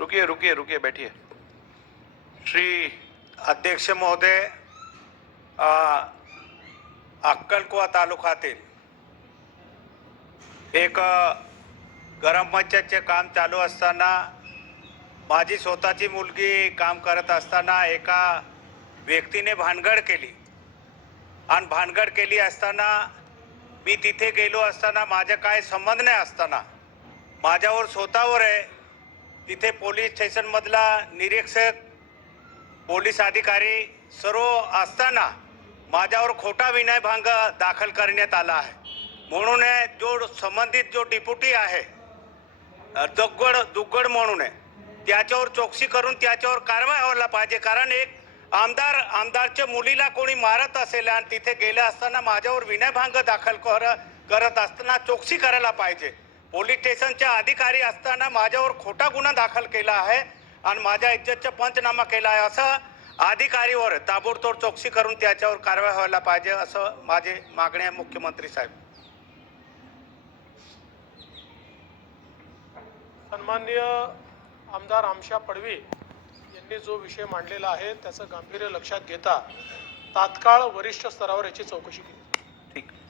रुकिए रुकिए रुकिए बैठिए श्री अध्यक्ष महोदय अक्कलकुवा तालुक्यातील एक ग्रामपंचायतचे काम चालू असताना माझी स्वतःची मुलगी काम करत असताना एका व्यक्तीने भानगड केली आणि भानगड केली असताना मी तिथे गेलो असताना माझा काय संबंध नाही असताना माझ्यावर स्वतःवर आहे तिथे पोलीस स्टेशनमधला निरीक्षक पोलीस अधिकारी सर्व असताना माझ्यावर खोटा विनयभंग दाखल करण्यात आला आहे म्हणून जो संबंधित जो डिप्युटी आहे दुग्गड दुग्गड म्हणून आहे त्याच्यावर चौकशी करून त्याच्यावर कारवाई व्हायला पाहिजे कारण एक आमदार आमदारच्या मुलीला कोणी मारत असेल आणि तिथे गेले असताना माझ्यावर विनयभांग दाखल कर करत असताना चौकशी करायला पाहिजे पोलीस स्टेशनच्या अधिकारी असताना माझ्यावर खोटा गुन्हा दाखल केला आहे आणि माझ्या इज्जतचा पंचनामा केला आहे असं अधिकारीवर ताबडतोब चौकशी करून त्याच्यावर कारवाई व्हायला पाहिजे असं माझे मागणी आहे मुख्यमंत्री साहेब सन्माननीय आमदार आमशा पडवी यांनी जो विषय मांडलेला आहे त्याचं गांभीर्य लक्षात घेता तात्काळ वरिष्ठ स्तरावर याची चौकशी केली ठीक